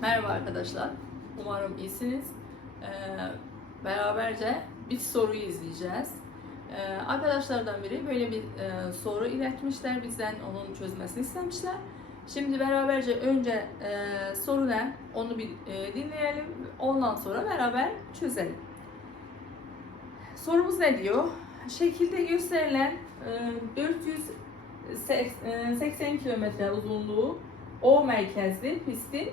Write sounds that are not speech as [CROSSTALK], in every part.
Merhaba arkadaşlar. Umarım iyisiniz. Ee, beraberce bir soruyu izleyeceğiz. Ee, arkadaşlardan biri böyle bir e, soru iletmişler. Bizden onun çözmesini istemişler. Şimdi beraberce önce e, soru ne? Onu bir e, dinleyelim. Ondan sonra beraber çözelim. Sorumuz ne diyor? Şekilde gösterilen e, 480 kilometre uzunluğu O merkezli pistin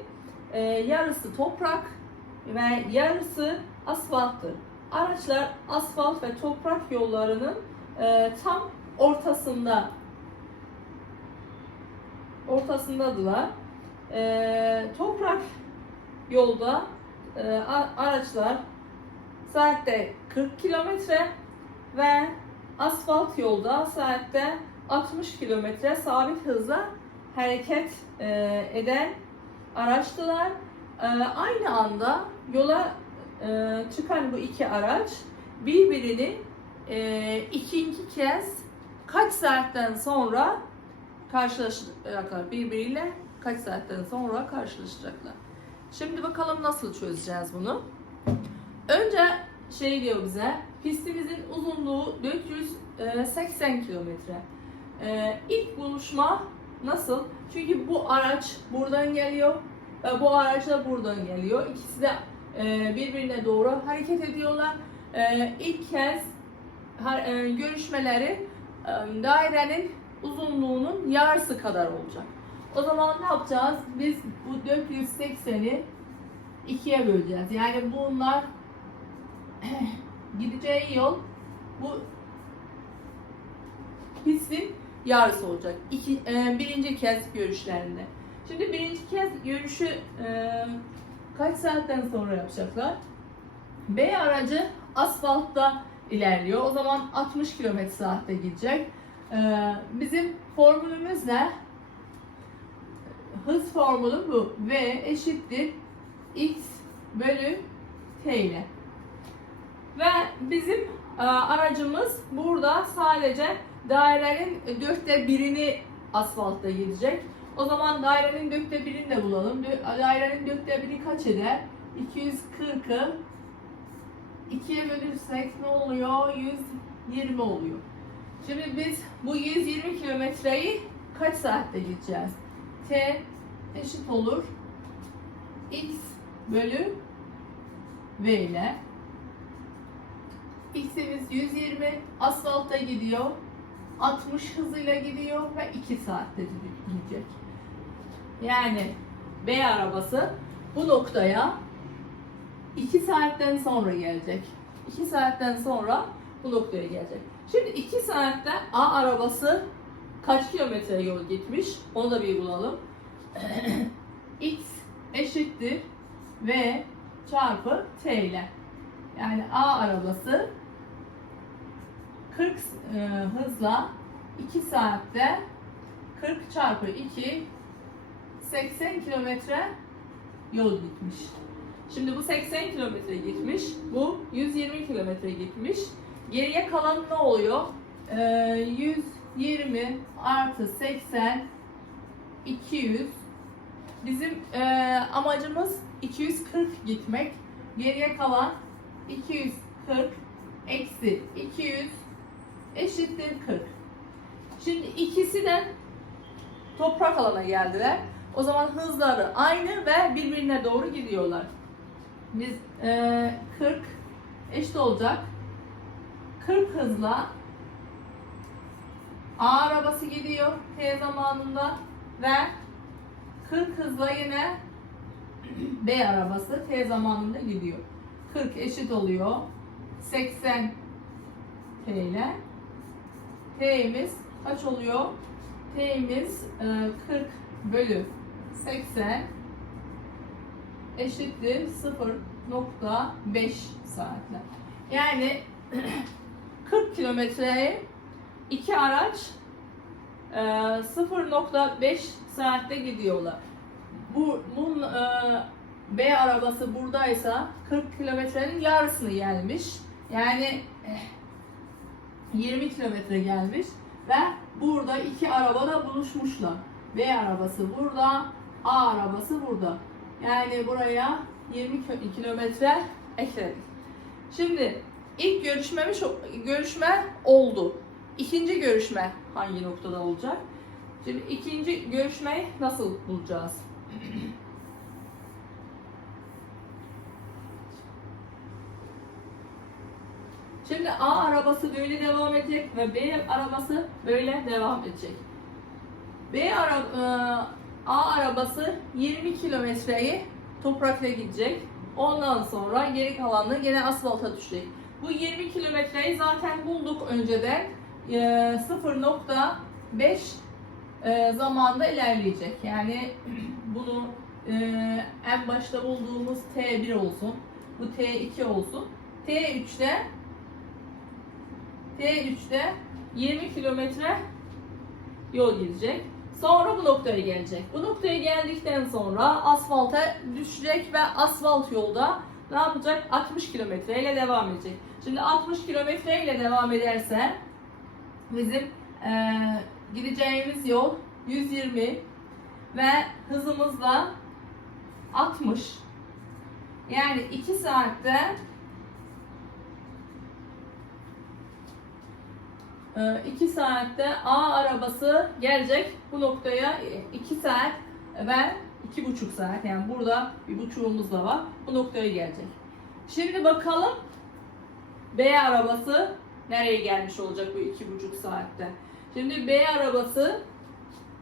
e, yarısı toprak ve yarısı asfalttır. Araçlar asfalt ve toprak yollarının e, tam ortasında ortasındadılar. E, toprak yolda e, araçlar saatte 40 kilometre ve asfalt yolda saatte 60 kilometre sabit hızla hareket eden araçtılar. E, aynı anda yola e, çıkan bu iki araç birbirini e, ikinci kez kaç saatten sonra karşılaşacaklar birbiriyle kaç saatten sonra karşılaşacaklar. Şimdi bakalım nasıl çözeceğiz bunu. Önce şey diyor bize pistimizin uzunluğu 480 kilometre. Ee, ilk buluşma nasıl? Çünkü bu araç buradan geliyor ve bu araç da buradan geliyor. İkisi de e, birbirine doğru hareket ediyorlar. E, ilk kez e, görüşmeleri dairenin uzunluğunun yarısı kadar olacak. O zaman ne yapacağız? Biz bu 480'i ikiye böleceğiz. Yani bunlar [CLEARS THROAT] gideceği yol bu pistin yarısı olacak. İki, e, birinci kez görüşlerinde. Şimdi birinci kez görüşü e, kaç saatten sonra yapacaklar? B aracı asfaltta ilerliyor. O zaman 60 km saatte gidecek. E, bizim formülümüz ne? Hız formülü bu. V eşittir x bölü t ile. Ve bizim e, aracımız burada sadece dairenin dörtte birini asfaltta gidecek. O zaman dairenin dörtte birini de bulalım. Dairenin dörtte biri kaç eder? 240'ı 2'ye bölürsek ne oluyor? 120 oluyor. Şimdi biz bu 120 kilometreyi kaç saatte gideceğiz? T eşit olur. X bölü V ile. X'imiz 120, asfalta gidiyor. 60 hızıyla gidiyor ve 2 saatte gidecek. Yani B arabası bu noktaya 2 saatten sonra gelecek. 2 saatten sonra bu noktaya gelecek. Şimdi 2 saatte A arabası kaç kilometre yol gitmiş? Onu da bir bulalım. [CLEARS THROAT] X eşittir V çarpı T ile. Yani A arabası 40 e, hızla 2 saatte 40 çarpı 2 80 kilometre yol gitmiş. Şimdi bu 80 kilometre gitmiş. Bu 120 kilometre gitmiş. Geriye kalan ne oluyor? Ee, 120 artı 80 200 Bizim e, amacımız 240 gitmek. Geriye kalan 240 eksi 200 eşittir 40. Şimdi ikisi de toprak alana geldiler. O zaman hızları aynı ve birbirine doğru gidiyorlar. Biz e, 40 eşit olacak. 40 hızla A arabası gidiyor T zamanında ve 40 hızla yine B arabası T zamanında gidiyor. 40 eşit oluyor. 80 T ile. T'imiz kaç oluyor? T'imiz e, 40 bölü 80 eşittir 0.5 saatler. Yani [CLEARS THROAT] 40 kilometreye iki araç e, 0.5 saatte gidiyorlar. Bu bunun e, B arabası buradaysa 40 kilometrenin yarısını gelmiş. Yani eh, 20 kilometre gelmiş ve burada iki araba da buluşmuşlar. B arabası burada, A arabası burada. Yani buraya 20 kö- kilometre ekledik. Şimdi ilk görüşmemiş görüşme oldu. İkinci görüşme hangi noktada olacak? Şimdi ikinci görüşmeyi nasıl bulacağız? Şimdi A arabası böyle devam edecek ve B arabası böyle devam edecek. B ara, e, A arabası 20 kilometreyi toprakla gidecek. Ondan sonra geri kalanını gene asfalta düşecek. Bu 20 kilometreyi zaten bulduk önceden. E, 0.5 e, zamanda ilerleyecek. Yani [CLEARS THROAT] bunu e, en başta bulduğumuz T1 olsun. Bu T2 olsun. T3'te T3'te 20 kilometre yol gidecek. Sonra bu noktaya gelecek. Bu noktaya geldikten sonra asfalta düşecek ve asfalt yolda ne yapacak? 60 kilometre ile devam edecek. Şimdi 60 kilometre ile devam ederse bizim eee, gideceğimiz yol 120 ve hızımızla 60. Yani 2 saatte 2 saatte A arabası gelecek bu noktaya 2 saat ve iki buçuk saat yani burada bir buçuğumuz da var bu noktaya gelecek. Şimdi bakalım B arabası nereye gelmiş olacak bu iki buçuk saatte. Şimdi B arabası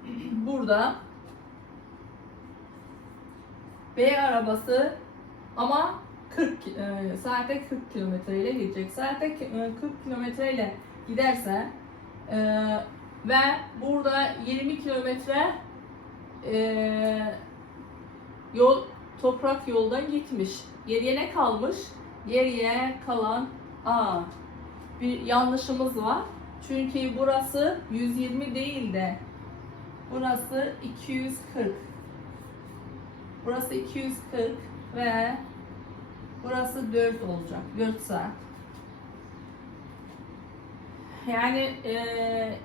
[CLEARS THROAT] burada. B arabası ama 40 ki- e, saatte 40 kilometre ile gidecek. Saatte ki- e, 40 kilometre ile giderse e, ve burada 20 kilometre e, yol toprak yoldan gitmiş. Geriye ne kalmış? Geriye kalan A. Bir yanlışımız var. Çünkü burası 120 değil de burası 240. Burası 240 ve burası 4 olacak. 4 saat. Yani eee,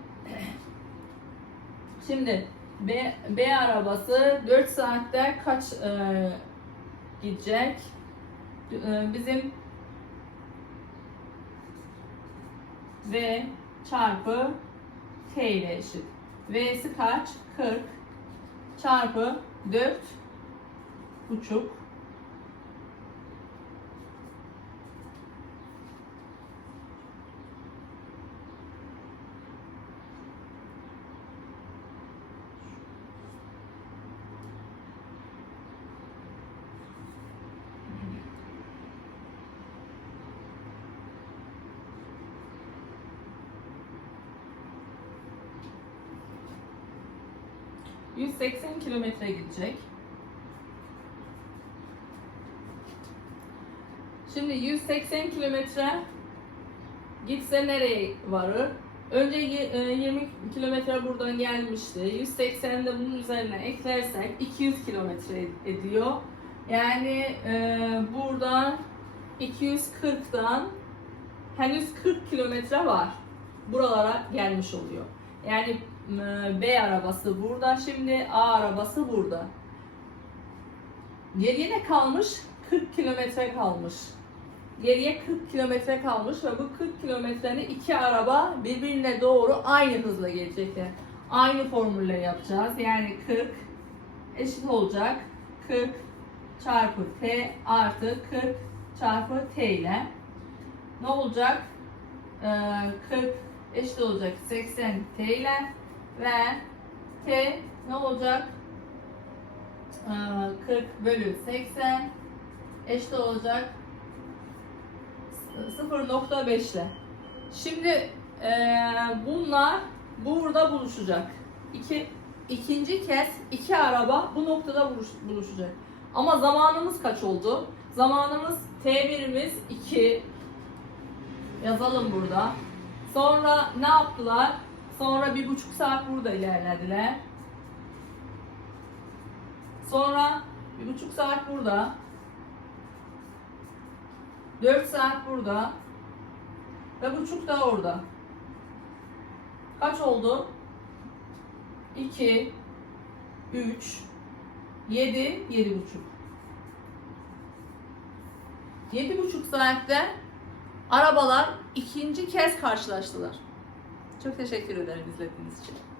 şimdi B, B arabası 4 saatte kaç eee, gidecek? Eee, bizim V çarpı T ile eşit. V'si kaç? 40 çarpı 4 buçuk 180 kilometre gidecek. Şimdi 180 kilometre gitse nereye varır? Önce y- e, 20 kilometre buradan gelmişti. 180 de bunun üzerine eklersek 200 kilometre ediyor. Yani e, buradan 240'dan henüz 40 kilometre var. Buralara gelmiş oluyor. Yani B arabası burada şimdi A arabası burada. Geriye ne kalmış? 40 kilometre kalmış. Geriye 40 kilometre kalmış ve bu 40 kilometrenin iki araba birbirine doğru aynı hızla gelecekler. Aynı formülle yapacağız. Yani 40 eşit olacak. 40 çarpı T artı 40 çarpı T ile ne olacak? Ee, 40 eşit olacak 80 T ile ve T ne olacak? Ee, 40 bölü 80 eşit olacak 0.5 ile. Şimdi ee, bunlar burada buluşacak. İki, ikinci kez iki araba bu noktada buluş- buluşacak. Ama zamanımız kaç oldu? Zamanımız T1'imiz 2. Yazalım burada. Sonra ne yaptılar? Sonra bir buçuk saat burada ilerlediler. Sonra bir buçuk saat burada. 4 saat burada. Ve buçuk da orada. Kaç oldu? 2 3 7 7 buçuk. 7,5 saatte arabalar ikinci kez karşılaştılar. Çok teşekkür ederim izlediğiniz için.